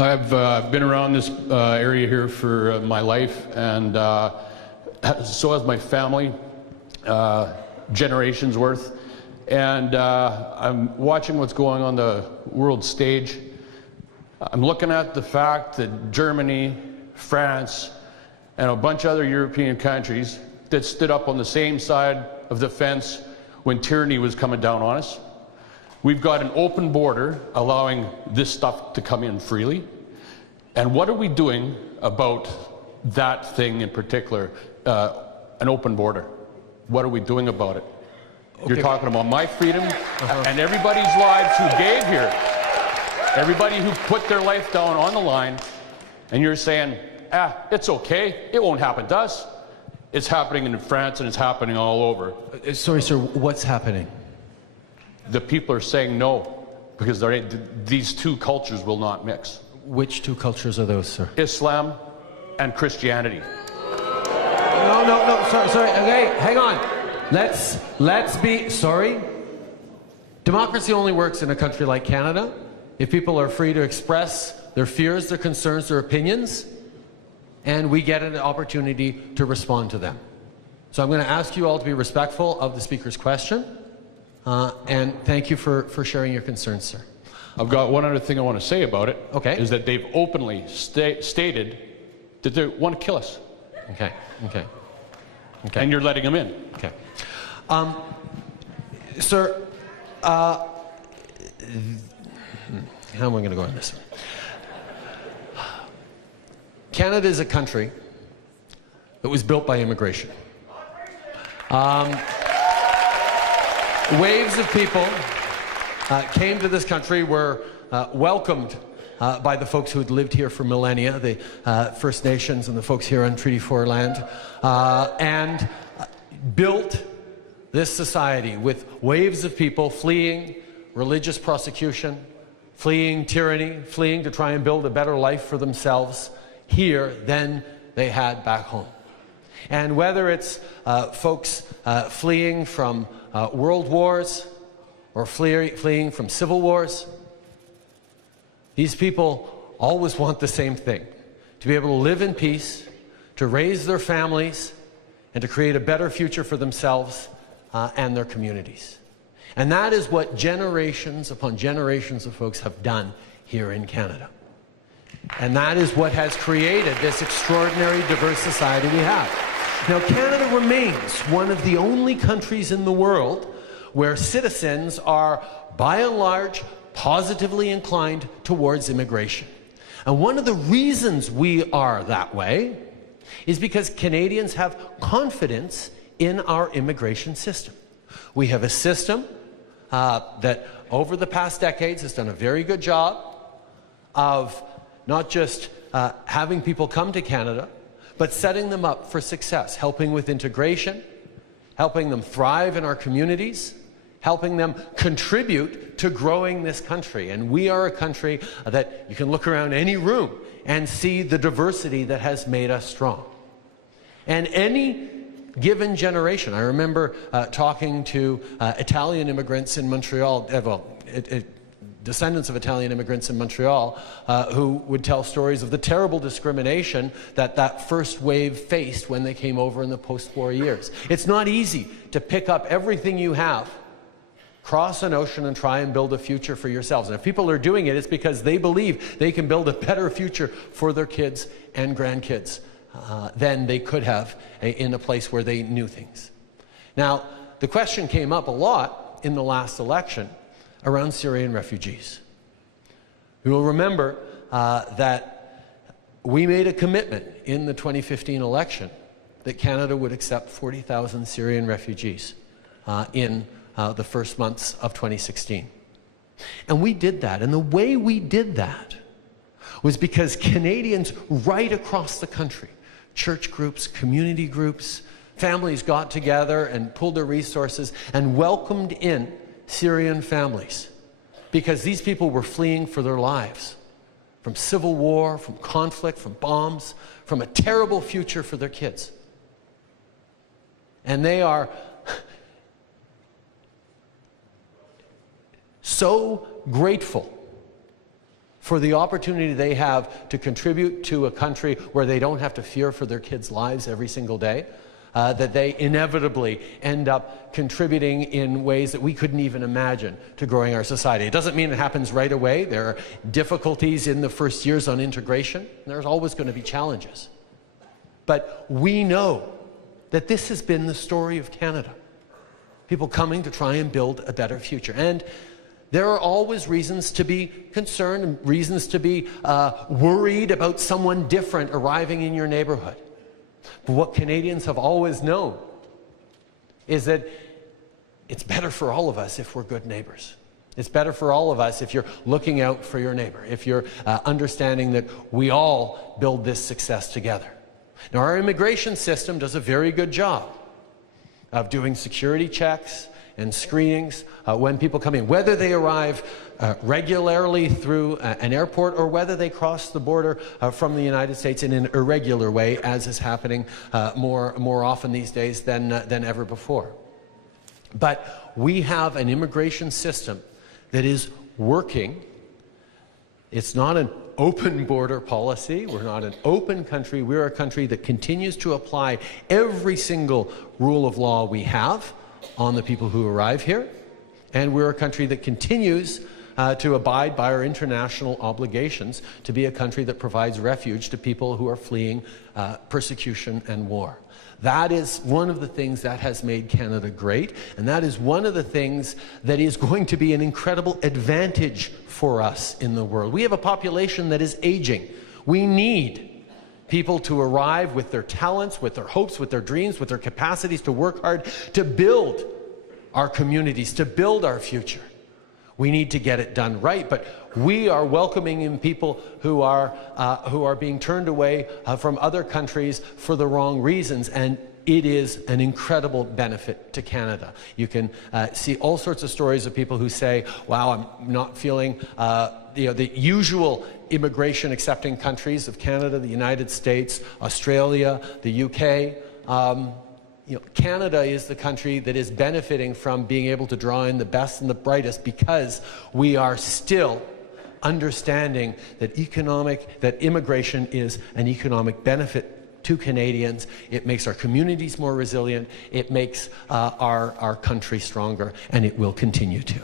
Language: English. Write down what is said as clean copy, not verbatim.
I've been around this area here for my life, and so has my family, generations worth. And I'm watching what's going on the world stage. I'm looking at the fact that Germany, France, and a bunch of other European countries that stood up on the same side of the fence when tyranny was coming down on us. We've got an open border allowing this stuff to come in freely. And what are we doing about that thing in particular, an open border? What are we doing about it? Okay. You're talking about my freedom and everybody's lives who gave here, everybody who put their life down on the line, and you're saying, it's okay, it won't happen to us. It's happening in France and it's happening all over. Sorry, sir, what's happening? The people are saying no, because these two cultures will not mix. Which two cultures are those, sir? Islam and Christianity. No, sorry, okay, hang on. Let's be, sorry. Democracy only works in a country like Canada if people are free to express their fears, their concerns, their opinions, and we get an opportunity to respond to them. So I'm going to ask you all to be respectful of the speaker's question, and thank you for sharing your concerns, sir. I've got one other thing I want to say about it. Okay. Is that they've openly stated that they want to kill us. Okay. And you're letting them in. Okay. Sir, how am I going to go on this one? Canada is a country that was built by immigration. Waves of people came to this country, were welcomed by the folks who had lived here for millennia, the First Nations and the folks here on Treaty 4 land, and built this society with waves of people fleeing religious persecution, fleeing tyranny, fleeing to try and build a better life for themselves here than they had back home. And whether it's folks fleeing from world wars or fleeing from civil wars, these people always want the same thing: to be able to live in peace, to raise their families, and to create a better future for themselves and their communities. And that is what generations upon generations of folks have done here in Canada. And that is what has created this extraordinary diverse society we have. Now, Canada remains one of the only countries in the world where citizens are, by and large, positively inclined towards immigration. And one of the reasons we are that way is because Canadians have confidence in our immigration system. We have a system that over the past decades has done a very good job of not just having people come to Canada, but setting them up for success, helping with integration, helping them thrive in our communities, helping them contribute to growing this country. And we are a country that you can look around any room and see the diversity that has made us strong. And any given generation, I remember talking to Italian immigrants in Montreal, descendants of Italian immigrants in Montreal, who would tell stories of the terrible discrimination that first wave faced when they came over in the post-war years. It's not easy to pick up everything you have, cross an ocean, and try and build a future for yourselves. And if people are doing it, it's because they believe they can build a better future for their kids and grandkids than they could have in a place where they knew things. Now, the question came up a lot in the last election around Syrian refugees. You will remember that we made a commitment in the 2015 election that Canada would accept 40,000 Syrian refugees in the first months of 2016. And we did that. And the way we did that was because Canadians right across the country, church groups, community groups, families got together and pooled their resources and welcomed in Syrian families, because these people were fleeing for their lives from civil war, from conflict, from bombs, from a terrible future for their kids. And they are so grateful for the opportunity they have to contribute to a country where they don't have to fear for their kids' lives every single day, that they inevitably end up contributing in ways that we couldn't even imagine to growing our society. It doesn't mean it happens right away. There are difficulties in the first years on integration, and there's always going to be challenges. But we know that this has been the story of Canada. People coming to try and build a better future. And there are always reasons to be concerned and reasons to be worried about someone different arriving in your neighborhood. But what Canadians have always known is that it's better for all of us if we're good neighbors. It's better for all of us if you're looking out for your neighbor, if you're understanding that we all build this success together. Now, our immigration system does a very good job of doing security checks and screenings when people come in, whether they arrive regularly through an airport or whether they cross the border from the United States in an irregular way, as is happening more often these days than ever before. But we have an immigration system that is working. It's not an open border policy. We're not an open country. We're a country that continues to apply every single rule of law we have on the people who arrive here. And we're a country that continues to abide by our international obligations to be a country that provides refuge to people who are fleeing persecution and war. That is one of the things that has made Canada great, and that is one of the things that is going to be an incredible advantage for us in the world. We have a population that is aging. We need people to arrive with their talents, with their hopes, with their dreams, with their capacities to work hard, to build our communities, to build our future. We need to get it done right, but we are welcoming in people who are being turned away from other countries for the wrong reasons, and it is an incredible benefit to Canada. You can see all sorts of stories of people who say, wow, I'm not feeling the usual immigration accepting countries of Canada, the United States, Australia, the UK. Canada is the country that is benefiting from being able to draw in the best and the brightest because we are still understanding that immigration is an economic benefit to Canadians. It makes our communities more resilient. It makes our country stronger, and it will continue to.